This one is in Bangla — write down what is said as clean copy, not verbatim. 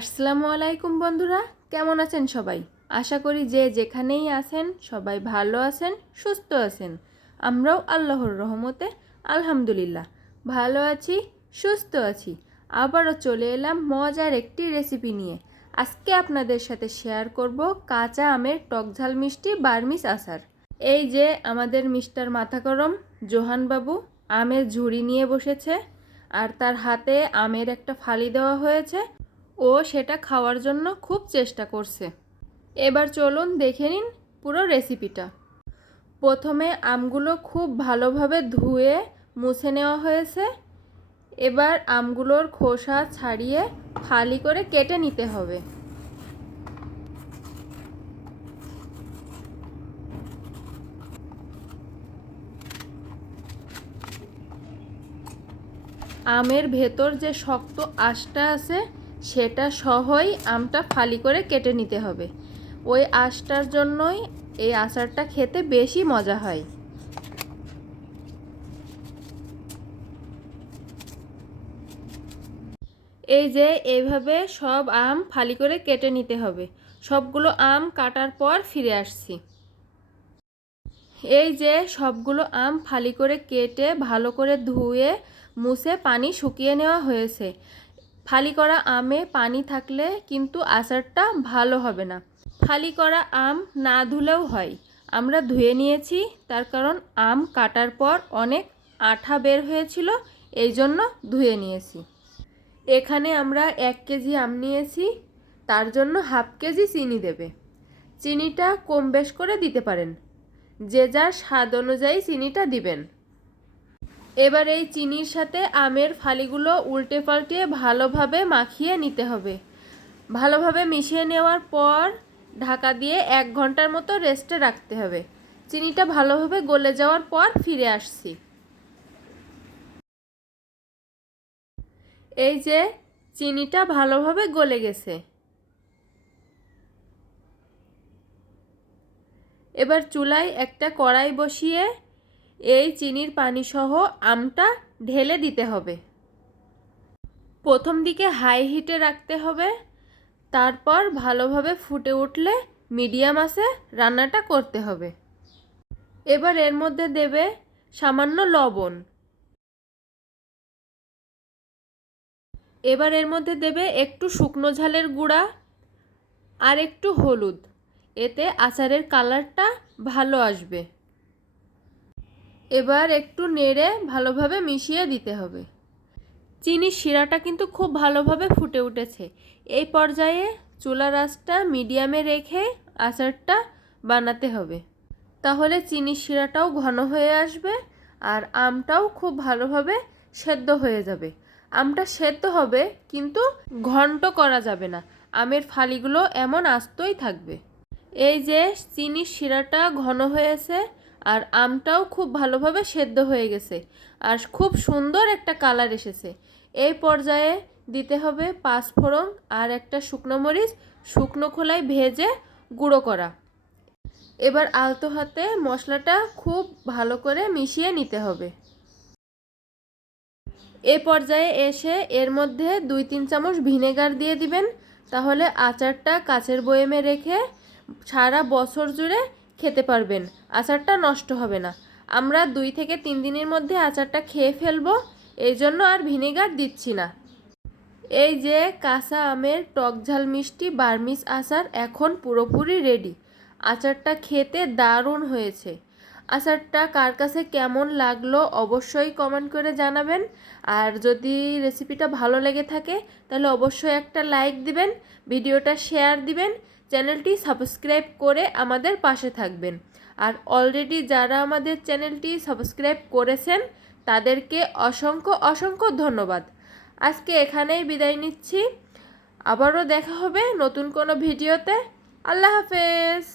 আসসালামু আলাইকুম বন্ধুরা, কেমন আছেন সবাই? আশা করি যে যেখানেই আছেন সবাই ভালো আছেন, সুস্থ আছেন। আমরাও আল্লাহর রহমতে আলহামদুলিল্লাহ ভালো আছি, সুস্থ আছি। আবারও চলে এলাম মজার একটি রেসিপি নিয়ে। আজকে আপনাদের সাথে শেয়ার করব কাঁচা আমের টকঝাল মিষ্টি বার্মিজ আচার। এই যে আমাদের মিস্টার মাথাগরম জোহানবাবু আমের ঝুড়ি নিয়ে বসেছে, আর তার হাতে আমের একটা ফালি দেওয়া হয়েছে। ও সেটা খাওয়ার জন্য খুব চেষ্টা করছে। এবার চলুন দেখে নিন পুরো রেসিপিটা। প্রথমে আমগুলো খুব ভালোভাবে ধুয়ে মুছে নেওয়া হয়েছে। এবার আমগুলোর খোসা ছাড়িয়ে ফালি করে কেটে নিতে হবে। আমের ভেতর যে শক্ত আঁশটা আছে সেটা সহই আমটা ফালি করে কেটে নিতে হবে। ওই আঁশটার জন্যই এই আচারটা খেতে বেশি মজা হয়। এই যে এইভাবে সব আম ফালি করে কেটে নিতে হবে। সবগুলো আম কাটার পর ফিরে আসছি। এই যে সবগুলো আম ফালি করে কেটে ভালো করে ধুয়ে মুছে পানি শুকিয়ে নেওয়া হয়েছে। ফালি করা আমে পানি থাকলে কিন্তু আচারটা ভালো হবে না। ফালি করা আম না ধুলেও হয়। আমরা ধুয়ে নিয়েছি, তার কারণ আম কাটার পর অনেক আঠা বের হয়েছিল, এই জন্য ধুয়ে নিয়েছি। এখানে আমরা 1 কেজি আম নিয়েছি, তার জন্য হাফ কেজি চিনি দেবে। চিনিটা কম বেশ করে দিতে পারেন, যে যার স্বাদ অনুযায়ী চিনিটা দিবেন। এবার এই চিনির সাথে আমের ফালিগুলো উল্টে পাল্টে ভালোভাবে মাখিয়ে নিতে হবে। ভালোভাবে মিশিয়ে নেওয়ার পর ঢাকা দিয়ে 1 ঘন্টার মতো রেস্টে রাখতে হবে। চিনিটা ভালোভাবে গলে যাওয়ার পর ফিরে আসছি। এই যে চিনিটা ভালোভাবে গলে গেছে। এবার চুলায় একটা কড়াই বসিয়ে এই চিনির পানি সহ আমটা ঢেলে দিতে হবে। প্রথম দিকে হাই হিটে রাখতে হবে, তারপর ভালোভাবে ফুটে উঠলে মিডিয়াম আঁচে রান্নাটা করতে হবে। এবার এর মধ্যে দেবে সামান্য লবণ। এবার এর মধ্যে দেবে একটু শুকনো ঝালের গুঁড়া আর একটু হলুদ, এতে আচারের কালারটা ভালো আসবে। এবার একটু নেড়ে ভালোভাবে মিশিয়ে দিতে হবে। চিনির শিরাটা কিন্তু খুব ভালোভাবে ফুটে উঠেছে। এই পর্যায়ে চুলার আঁচটা মিডিয়ামে রেখে আচারটা বানাতে হবে, তাহলে চিনির শিরাটাও ঘন হয়ে আসবে আর আমটাও খুব ভালোভাবে সেদ্ধ হয়ে যাবে। আমটা সেদ্ধ হবে কিন্তু ঘন্ট করা যাবে না, আমের ফালিগুলো এমন আস্তই থাকবে। এই যে চিনির শিরাটা ঘন হয়েছে আর আমটাও খুব ভালোভাবে সেদ্ধ হয়ে গেছে আর খুব সুন্দর একটা কালার এসেছে। এই পর্যায়ে দিতে হবে 5 ফোড়ন আর একটা শুকনো মরিচ, শুকনো খোলায় ভেজে গুঁড়ো করা। এবার আলতো হাতে মশলাটা খুব ভালো করে মিশিয়ে নিতে হবে। এ পর্যায়ে এসে এর মধ্যে 2-3 চামচ ভিনেগার দিয়ে দিবেন, তাহলে আচারটা কাচের বয়েমে রেখে সারা বছর জুড়ে খেতে পারবেন, আচারটা নষ্ট হবে না। আমরা 2 থেকে 3 দিনের মধ্যে আচারটা খেয়ে ফেলবো, এই জন্য আর ভিনেগার দিচ্ছি না। এই যে কাঁচা আমের টকঝাল মিষ্টি বার্মিজ আচার এখন পুরোপুরি রেডি। আচারটা খেতে দারুণ হয়েছে। আচারটা কার কাছে কেমন লাগলো অবশ্যই কমেন্ট করে জানাবেন। আর যদি রেসিপিটা ভালো লেগে থাকে তাহলে অবশ্যই একটা লাইক দিবেন, ভিডিওটা শেয়ার দিবেন, চ্যানেলটি সাবস্ক্রাইব করে আমাদের পাশে থাকবেন। আর অলরেডি যারা আমাদের চ্যানেলটি সাবস্ক্রাইব করেছেন তাদেরকে অসংখ্য অসংখ্য ধন্যবাদ। আজকে এখানেই বিদায় নিচ্ছি, আবারও দেখা হবে নতুন কোনো ভিডিওতে। আল্লাহ হাফেজ।